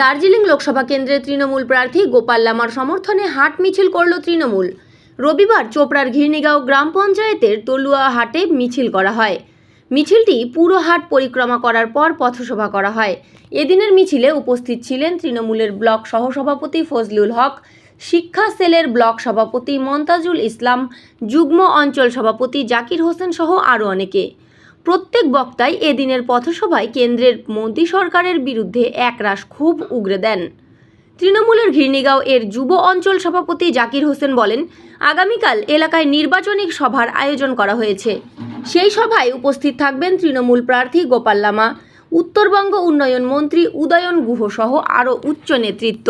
দার্জিলিং লোকসভা কেন্দ্রের তৃণমূল প্রার্থী গোপাল লামার সমর্থনে হাট মিছিল করল তৃণমূল। রবিবার চোপড়ার ঘিরনিগাঁও গ্রাম পঞ্চায়েতের তলুয়া হাটে মিছিল করা হয়। মিছিলটি পুরো হাট পরিক্রমা করার পর পথসভা করা হয়। এদিনের মিছিলে উপস্থিত ছিলেন তৃণমূলের ব্লক সহসভাপতি ফজলুল হক, শিক্ষা সেলের ব্লক সভাপতি মন্তাজুল ইসলাম, যুগ্ম অঞ্চল সভাপতি জাকির হোসেন সহ আরও অনেকে। প্রত্যেক বক্তাই এদিনের পথসভায় কেন্দ্রের মোদী সরকারের বিরুদ্ধে একরাশ ক্ষোভ উগরে দেন। তৃণমূলের ঘিরনিগাঁও এর যুব অঞ্চল সভাপতি জাকির হোসেন বলেন, আগামীকাল এলাকায় নির্বাচনী সভার আয়োজন করা হয়েছে। সেই সভায় উপস্থিত থাকবেন তৃণমূল প্রার্থী গোপাল লামা, উত্তরবঙ্গ উন্নয়ন মন্ত্রী উদয়ন গুহ সহ আরও উচ্চ নেতৃত্ব।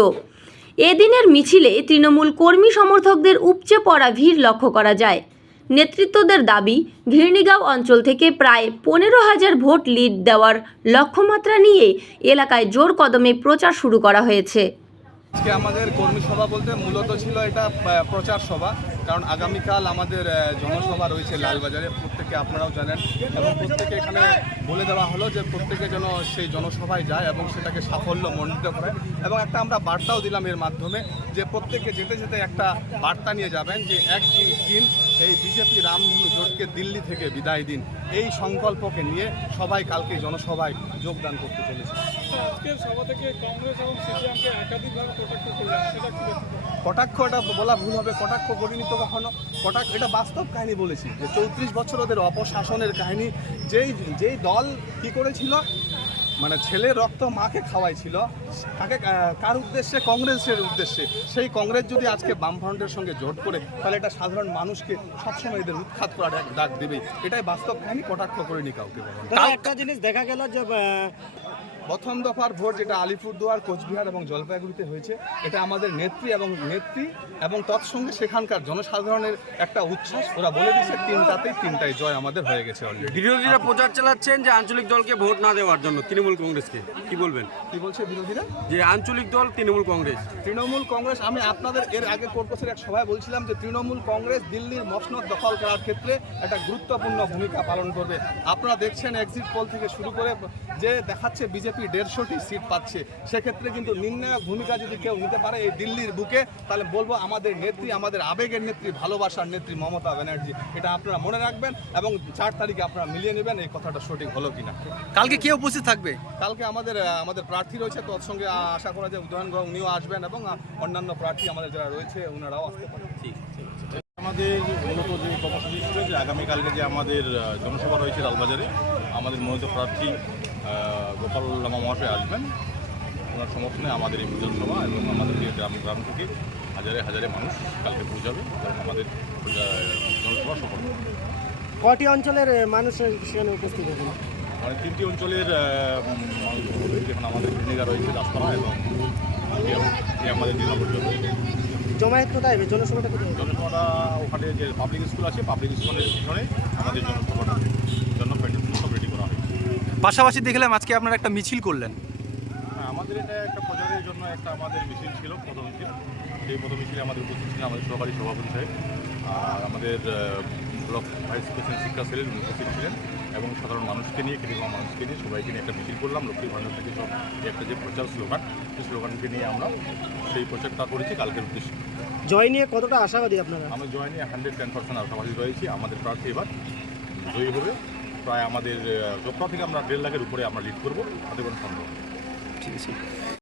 এদিনের মিছিলে তৃণমূল কর্মী সমর্থকদের উপচে পড়া ভিড় লক্ষ্য করা যায়। নেতৃত্বদের দাবি, ঘিরনিগাঁও অঞ্চল থেকে প্রায় 15,000 ভোট লিড দেওয়ার লক্ষ্যমাত্রা নিয়ে এলাকায় জোর কদমে প্রচার শুরু করা হয়েছে। আজকে আমাদের কর্মী সভা বলতে মূলত ছিল এটা প্রচার সভা, কারণ আগামীকাল আমাদের জনসভা রয়েছে লালবাজারে। প্রত্যেকে আপনারাও জানেন এবং প্রত্যেকে এখানে বলে দেওয়া হলো যে প্রত্যেকে যেন সেই জনসভায় যায় এবং সেটাকে সাফল্য মণ্ডিত করে। এবং একটা আমরা বার্তাও দিলাম এর মাধ্যমে যে প্রত্যেকে যেতে যেতে একটা বার্তা নিয়ে যাবেন যে একদিন এই বিজেপি রামধনু জোটকে দিল্লি থেকে বিদায় দিন, এই সংকল্পকে নিয়ে সবাই কালকে জনসভায় যোগদান করতে চলেছে। আজকের সভা থেকে কংগ্রেস এবং সিপিএমকে একাধিকভাবে কটাক্ষ করলেন, সেটা কি? কটাক্ষ এটা বলা ভুল হবে, কটাক্ষ করিনি তো কখনো। এটা বাস্তব কাহিনী বলেছি যে 34 বছর ওদের অপশাসনের কাহিনী। যেই দল কি করেছিল, মানে ছেলের রক্ত মাকে খাওয়াইছিল, তাকে কার উদ্দেশ্যে? কংগ্রেসের উদ্দেশ্যে। সেই কংগ্রেস যদি আজকে বামফ্রন্টের সঙ্গে জোট করে, তাহলে এটা সাধারণ মানুষকে সবসময় এদের উৎখাত করার ডাক দেবে। এটাই বাস্তব কাহিনী, কটাক্ষ করিনি কাউকে। একটা জিনিস দেখা গেল যে প্রথম দফার ভোট যেটা আলিপুরদুয়ার, কোচবিহার এবং জলপাইগুড়িতে হয়েছে, এটা আমাদের নেত্রী এবং তৎসঙ্গে সেখানকার জনসাধারণের একটা উচ্ছ্বাস। ওরা বলে দিচ্ছে তিনটাই জয় আমাদের হয়ে গেছে অলরেডি। বিরোধীরা প্রচার চালাচ্ছেন যে আঞ্চলিক দলকে ভোট না দেওয়ার জন্য তৃণমূল কংগ্রেসকে, কি বলবেন? কি বলছে বিরোধীরা? যে আঞ্চলিক দল তৃণমূল কংগ্রেস। আমি আপনাদের এর আগে কর্পসের এক সভায় বলছিলাম যে তৃণমূল কংগ্রেস দিল্লির মসনদ দখল করার ক্ষেত্রে একটা গুরুত্বপূর্ণ ভূমিকা পালন করবে। আপনারা দেখছেন এক্সিট পোল থেকে শুরু করে যে দেখাচ্ছে বিজেপি 150টি সিট পাচ্ছে। সেক্ষেত্রে কিন্তু নির্ণায়ক ভূমিকা যদি কেউ নিতে পারে এই দিল্লির বুকে, তাহলে বলবো আমাদের নেত্রী, আমাদের আবেগের নেত্রী, ভালোবাসার নেত্রী মমতা ব্যানার্জি। এটা আপনারা মনে রাখবেন এবং 4 তারিখে আপনারা মিলিয়ে নেবেন এই কথাটা সঠিক হলো কিনা। কালকে কে উপস্থিত থাকবে? কালকে আমাদের প্রার্থী রয়েছে, তৎসঙ্গে আশা করা যায় উদয়ন গুহ উনিও আসবেন এবং অন্যান্য প্রার্থী আমাদের যারা রয়েছে ওনারাও আসতে পারেন। ঠিক আছে। আমাদের মূলত যে কর্মসূচি ছিল যে আগামীকালকে যে আমাদের জনসভা রয়েছে লালবাজারে, আমাদের মনোনীত প্রার্থী গোপাল লামা মহাশয় আসবেন। ওনার সমর্থনে আমাদের এই বিধানসভা এবং আমাদের যে গ্রাম থেকে হাজারে মানুষ কালকে পৌঁছাবে এবং আমাদের জনসভা সফল হবে। কটি অঞ্চলের মানুষ সেখানে উপস্থিত হবে? মানে 3টি অঞ্চলের মানুষ হবে, যেখানে আমাদের ঘিরনিগাঁও রয়েছে, রাস্তারা এবং আমাদের 2 নম্বর জমায়েত কোথায় হবে? জনসভাটা কোথায়? জনসভাটা ওখানে যে পাবলিক স্কুল আছে, পাবলিক স্কুলের পিছনে আমাদের জনসভাটা জন্য সব রেডি করা হয়েছে। পাশাপাশি দেখলাম আজকে আপনারা একটা মিছিল করলেন। হ্যাঁ, আমাদের এটা একটা প্রচারের জন্য একটা আমাদের মিছিল ছিল, পথ মিছিল। সেই পথ মিছিলে আমাদের উপস্থিত ছিলেন আমাদের সহকারী সভাপতি সাহেব, আর আমাদের ব্লক ভাইস প্রেসিডেন্ট শিক্ষা সেলের উপস্থিত ছিলেন এবং সাধারণ মানুষকে নিয়ে, খেটে মানুষকে নিয়ে সবাইকে নিয়ে একটা মিছিল করলাম। লক্ষ্মী ভাণ্ডার থেকে সব একটা যে প্রচার স্লোগান, সেই স্লোগানকে নিয়ে আমরা সেই প্রচারটা করেছি কালকের উদ্দেশ্যে। জয় নিয়ে কতটা আশাবাদী আপনারা? আমরা জয় নিয়ে 110% আশাবাদী রয়েছি। আমাদের প্রার্থী এবার জয়ী হবে। প্রায় আমাদের চোপড়া থেকে আমরা 1.5 লাখের উপরে আমরা লিড করবো, তাতে কোনো সন্দেহ নেই। ঠিক আছে।